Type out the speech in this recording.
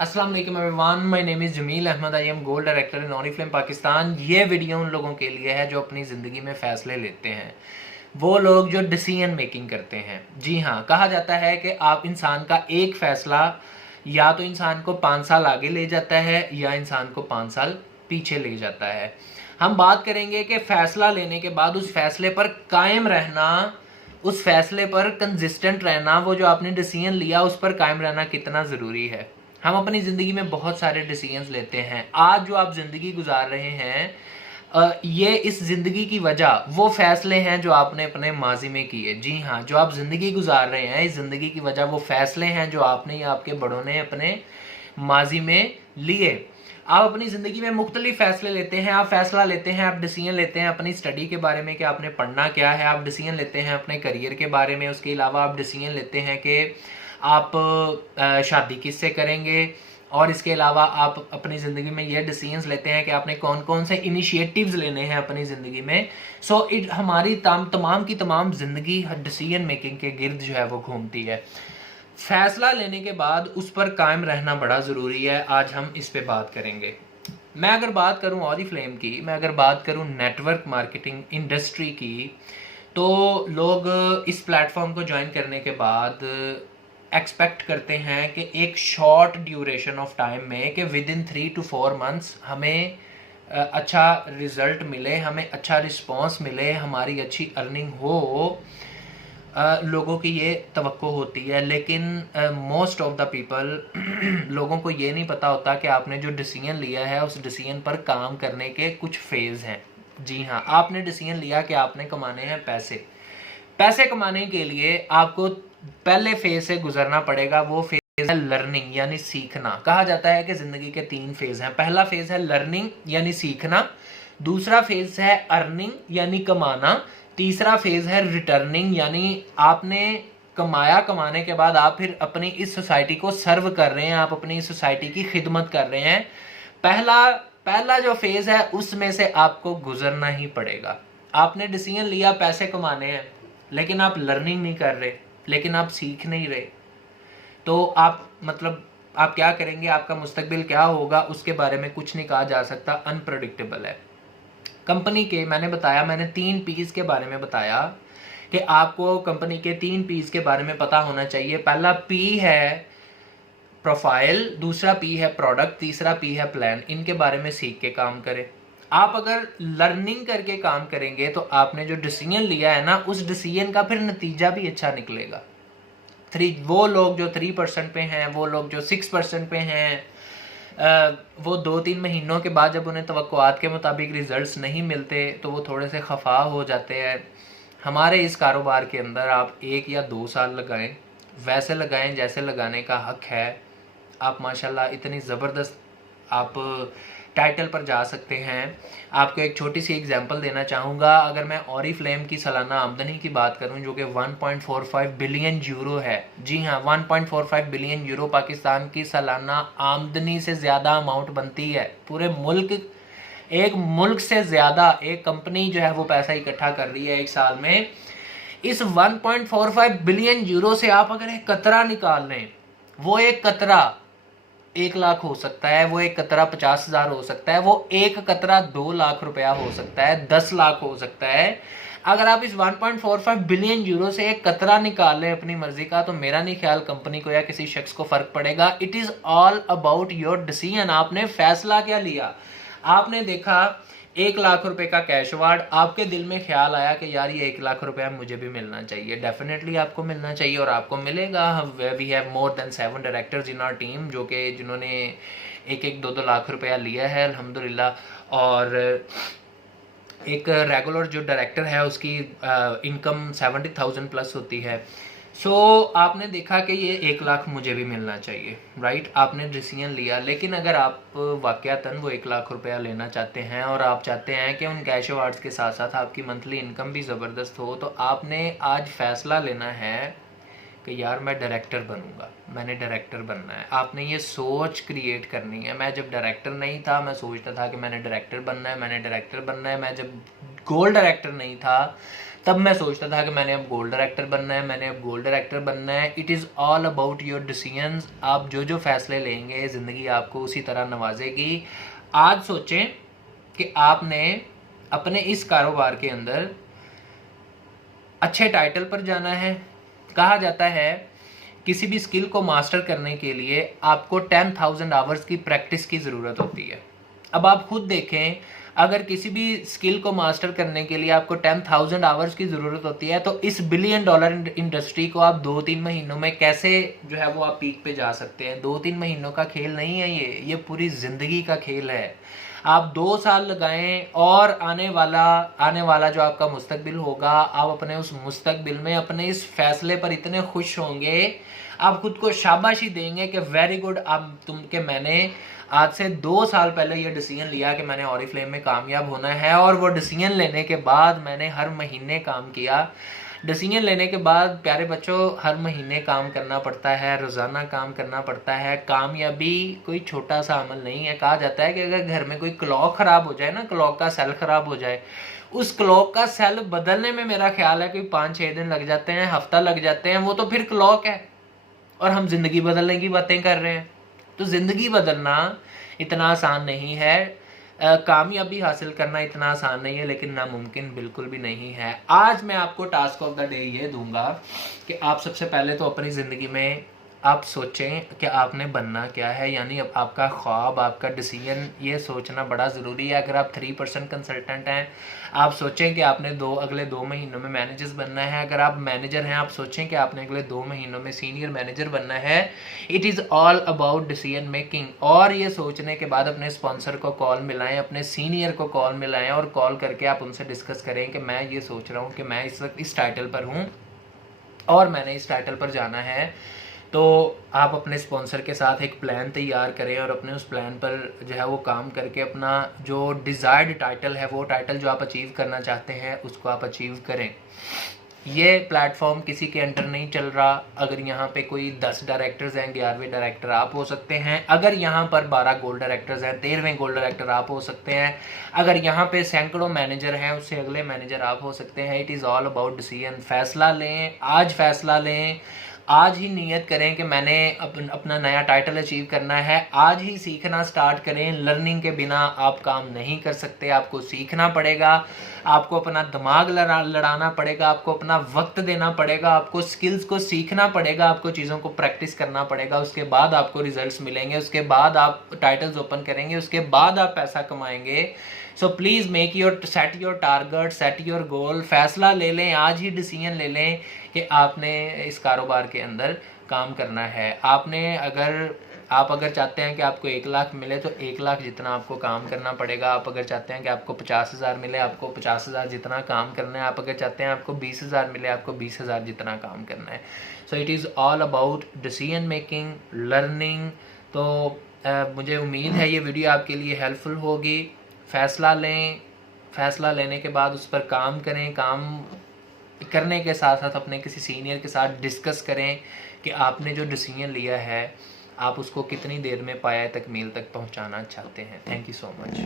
अस्सलाम वालेकुम everyone, my name is Jameel Ahmed. I am gold director in Oriflame Pakistan. ये video उन लोगों के लिए है जो अपनी ज़िंदगी में फ़ैसले लेते हैं, वो लोग जो डिसीजन मेकिंग करते हैं। जी हाँ, कहा जाता है कि आप इंसान का एक फ़ैसला या तो इंसान को 5 साल आगे ले जाता है या इंसान को 5 साल पीछे ले जाता है। हम बात करेंगे कि फ़ैसला लेने के बाद उस फ़ैसले पर कायम रहना, उस फ़ैसले पर कंसिस्टेंट रहना, वो जो आपने डिसीजन लिया उस पर कायम रहना कितना ज़रूरी है। हम अपनी ज़िंदगी में बहुत सारे डिसीजंस लेते हैं। आज जो आप ज़िंदगी गुजार रहे हैं, ये इस ज़िंदगी की वजह वो फ़ैसले हैं जो आपने अपने माजी में किए। जी हाँ, जो आप ज़िंदगी गुजार रहे हैं, इस ज़िंदगी की वजह वो फ़ैसले हैं जो आपने या आपके बड़ों ने अपने माजी में लिए। आप अपनी ज़िंदगी में मुख्तलिफ फ़ैसले लेते हैं। आप फ़ैसला लेते हैं, आप डिसीजन लेते हैं अपनी स्टडी के बारे में कि आपने पढ़ना क्या है। आप डिसीजन लेते हैं अपने करियर के बारे में। उसके अलावा आप डिसीजन लेते हैं कि आप शादी किससे करेंगे। और इसके अलावा आप अपनी ज़िंदगी में ये डिसीजंस लेते हैं कि आपने कौन कौन से इनिशिएटिव्स लेने हैं अपनी ज़िंदगी में। सो इट हमारी तमाम की तमाम ज़िंदगी डिसीजन मेकिंग के गिर्द जो है वो घूमती है। फ़ैसला लेने के बाद उस पर कायम रहना बड़ा ज़रूरी है। आज हम इस पे बात करेंगे। मैं अगर बात करूं ऑरिफ्लेम की, मैं अगर बात करूं नेटवर्क मार्केटिंग इंडस्ट्री की, तो लोग इस प्लेटफॉर्म को ज्वाइन करने के बाद एक्सपेक्ट करते हैं कि एक शॉर्ट ड्यूरेशन ऑफ टाइम में कि विद इन 3 to 4 मंथ्स हमें अच्छा रिज़ल्ट मिले, हमें अच्छा रिस्पॉन्स मिले, हमारी अच्छी अर्निंग हो। लोगों की ये तवक्को होती है, लेकिन मोस्ट ऑफ द पीपल लोगों को ये नहीं पता होता कि आपने जो डिसीजन लिया है उस डिसीजन पर काम करने के कुछ फेज़ हैं। जी हाँ, आपने डिसीजन लिया कि आपने कमाने हैं पैसे। पैसे कमाने के लिए आपको पहले फेज से गुजरना पड़ेगा। वो फेज है लर्निंग यानी सीखना। कहा जाता है कि ज़िंदगी के 3 फेज हैं। पहला फेज है लर्निंग यानी सीखना, दूसरा फेज है अर्निंग यानी कमाना, तीसरा फेज है रिटर्निंग यानी आपने कमाया, कमाने के बाद आप फिर अपनी इस सोसाइटी को सर्व कर रहे हैं, आप अपनी इस सोसाइटी की खिदमत कर रहे हैं। पहला जो फेज है उसमें से आपको गुजरना ही पड़ेगा। आपने डिसीजन लिया पैसे कमाने हैं, लेकिन आप लर्निंग नहीं कर रहे, लेकिन आप सीख नहीं रहे, तो आप क्या करेंगे, आपका मुस्तकबिल क्या होगा, उसके बारे में कुछ नहीं कहा जा सकता। अनप्रडिक्टेबल है। कंपनी के मैंने 3 पीस के बारे में बताया कि आपको कंपनी के 3 पीस के बारे में पता होना चाहिए। पहला पी है प्रोफाइल, दूसरा पी है प्रोडक्ट, तीसरा पी है प्लान। इनके बारे में सीख के काम करें। आप अगर लर्निंग करके काम करेंगे तो आपने जो डिसीजन लिया है ना, उस डिसीजन का फिर नतीजा भी अच्छा निकलेगा। वो लोग जो 3% पे हैं, वो लोग जो 6% पे हैं, वो 2-3 महीनों के बाद जब उन्हें तवक्कुआत के मुताबिक रिजल्ट्स नहीं मिलते तो वो थोड़े से खफा हो जाते हैं। हमारे इस कारोबार के अंदर आप 1 या 2 साल लगाएं, वैसे लगाएं जैसे लगाने का हक है। आप माशाल्लाह इतनी ज़बरदस्त आप टाइटल पर जा सकते हैं। आपको एक छोटी सी एग्जांपल देना चाहूँगा। अगर मैं ऑरिफ्लेम की सालाना आमदनी की बात करूँ जो कि 1.45 बिलियन यूरो है। जी हाँ, 1.45 बिलियन यूरो पाकिस्तान की सालाना आमदनी से ज़्यादा अमाउंट बनती है। पूरे एक मुल्क से ज़्यादा एक कंपनी जो है वो पैसा इकट्ठा कर रही है एक साल में। इस 1.45 बिलियन यूरो से आप अगर एक कतरा निकाल लें, वो एक कतरा 1 लाख हो सकता है, वो एक कतरा 50,000 हो सकता है, वो एक कतरा 2 लाख रुपया हो सकता है, 10 लाख हो सकता है। अगर आप इस 1.45 बिलियन यूरो से एक कतरा निकाल लें अपनी मर्जी का, तो मेरा नहीं ख्याल कंपनी को या किसी शख्स को फ़र्क पड़ेगा। It is all about your decision. आपने फैसला क्या लिया। आपने देखा 1 लाख रुपए का कैश अवार्ड, आपके दिल में ख्याल आया कि यार ये 1 लाख रुपया मुझे भी मिलना चाहिए। डेफिनेटली आपको मिलना चाहिए और आपको मिलेगा। We have more than 7 directors in our team जो कि जिन्होंने 1-2 लाख रुपया लिया है अल्हम्दुलिल्लाह। और एक रेगुलर जो डायरेक्टर है उसकी इनकम 70,000 प्लस होती है। सो आपने देखा कि ये 1 लाख मुझे भी मिलना चाहिए, राइट। आपने डिसीजन लिया। लेकिन अगर आप वाकयातन वो 1 लाख रुपया लेना चाहते हैं और आप चाहते हैं कि उन कैश अवार्ड्स के साथ साथ आपकी मंथली इनकम भी ज़बरदस्त हो, तो आपने आज फ़ैसला लेना है कि यार मैं डायरेक्टर बनूंगा, मैंने डायरेक्टर बनना है। आपने ये सोच क्रिएट करनी है। मैं जब डायरेक्टर नहीं था मैं सोचता था कि मैंने डायरेक्टर बनना है, मैंने डायरेक्टर बनना है। मैं जब गोल्ड डायरेक्टर नहीं था तब मैं सोचता था कि मैंने अब गोल्ड डायरेक्टर बनना है, मैंने अब गोल्ड डायरेक्टर बनना है। It is all about your decisions. आप जो जो फैसले लेंगे ज़िंदगी आपको उसी तरह नवाजेगी। आज सोचें कि आपने अपने इस कारोबार के अंदर अच्छे टाइटल पर जाना है। कहा जाता है किसी भी स्किल को मास्टर करने के लिए आपको 10,000 आवर्स की प्रैक्टिस की ज़रूरत होती है। अब आप खुद देखें, अगर किसी भी स्किल को मास्टर करने के लिए आपको 10,000 आवर्स की ज़रूरत होती है तो इस $1 बिलियन इंडस्ट्री को आप 2-3 महीनों में कैसे जो है वो आप पीक पे जा सकते हैं। 2-3 महीनों का खेल नहीं है ये पूरी ज़िंदगी का खेल है। आप 2 साल लगाएं और आने वाला जो आपका मुस्तकबिल होगा, आप अपने उस मुस्तकबिल में अपने इस फैसले पर इतने खुश होंगे, आप खुद को शाबाशी देंगे कि वेरी गुड। मैंने आज से 2 साल पहले ये डिसीजन लिया कि मैंने ऑरिफ्लेम में कामयाब होना है, और वो डिसीजन लेने के बाद मैंने हर महीने काम किया। डिसीजन लेने के बाद प्यारे बच्चों हर महीने काम करना पड़ता है, रोज़ाना काम करना पड़ता है। कामयाबी कोई छोटा सा अमल नहीं है। कहा जाता है कि अगर घर में कोई क्लॉक ख़राब हो जाए ना, क्लॉक का सेल ख़राब हो जाए, उस क्लॉक का सेल बदलने में मेरा ख्याल है कोई 5-6 दिन लग जाते हैं, हफ्ता लग जाते हैं। वो तो फिर क्लॉक है और हम ज़िंदगी बदलने की बातें कर रहे हैं। तो ज़िंदगी बदलना इतना आसान नहीं है, कामयाबी हासिल करना इतना आसान नहीं है, लेकिन नामुमकिन बिल्कुल भी नहीं है। आज मैं आपको टास्क ऑफ द डे ये दूंगा कि आप सबसे पहले तो अपनी ज़िंदगी में आप सोचें कि आपने बनना क्या है, यानी अब आपका ख्वाब, आपका डिसीजन, ये सोचना बड़ा ज़रूरी है। अगर आप 3% कंसल्टेंट हैं, आप सोचें कि आपने अगले 2 महीनों में मैनेजर्स बनना है। अगर आप मैनेजर हैं, आप सोचें कि आपने अगले 2 महीनों में सीनियर मैनेजर बनना है। It is all about decision making. और ये सोचने के बाद अपने स्पॉन्सर को कॉल मिलाएं, अपने सीनियर को कॉल मिलाएं और कॉल करके आप उनसे डिस्कस करें कि मैं ये सोच रहा हूँ कि मैं इस वक्त इस टाइटल पर हूँ और मैंने इस टाइटल पर जाना है। तो आप अपने स्पॉन्सर के साथ एक प्लान तैयार करें और अपने उस प्लान पर जो है वो काम करके अपना जो डिज़ायर्ड टाइटल है, वो टाइटल जो आप अचीव करना चाहते हैं, उसको आप अचीव करें। ये प्लेटफॉर्म किसी के अंडर नहीं चल रहा। अगर यहाँ पे कोई 10 डायरेक्टर्स हैं, 11वें डायरेक्टर आप हो सकते हैं। अगर यहाँ पर 12 गोल्ड डायरेक्टर्स हैं, 13वें गोल्ड डायरेक्टर आप हो सकते हैं। अगर यहाँ पे सैकड़ों मैनेजर हैं, उससे अगले मैनेजर आप हो सकते हैं। It is all about decision. फैसला लें, आज फैसला लें। आज ही नियत करें कि मैंने अपना नया टाइटल अचीव करना है। आज ही सीखना स्टार्ट करें। लर्निंग के बिना आप काम नहीं कर सकते। आपको सीखना पड़ेगा, आपको अपना दिमाग लड़ाना पड़ेगा, आपको अपना वक्त देना पड़ेगा, आपको स्किल्स को सीखना पड़ेगा, आपको चीज़ों को प्रैक्टिस करना पड़ेगा। उसके बाद आपको रिजल्ट्स मिलेंगे, उसके बाद आप टाइटल्स ओपन करेंगे, उसके बाद आप पैसा कमाएंगे। So please set your target, set your goal. फैसला ले लें, आज ही डिसीजन ले लें कि आपने इस कारोबार के अंदर काम करना है। आप अगर चाहते हैं कि आपको 1 लाख मिले तो 1 लाख जितना आपको काम करना पड़ेगा। आप अगर चाहते हैं कि आपको 50,000 मिले, आपको 50,000 जितना काम करना है। आप अगर चाहते हैं आपको 20,000 मिले, आपको 20,000 जितना काम करना है। So it is all about decision making, learning. तो मुझे उम्मीद है ये वीडियो आपके लिए हेल्पफुल होगी। फैसला लें, फैसला लेने के बाद उस पर काम करें। काम करने के साथ साथ अपने किसी सीनियर के साथ डिस्कस करें कि आपने जो डिसीजन लिया है आप उसको कितनी देर में पाया तकमील तक पहुंचाना चाहते हैं। Thank you so much.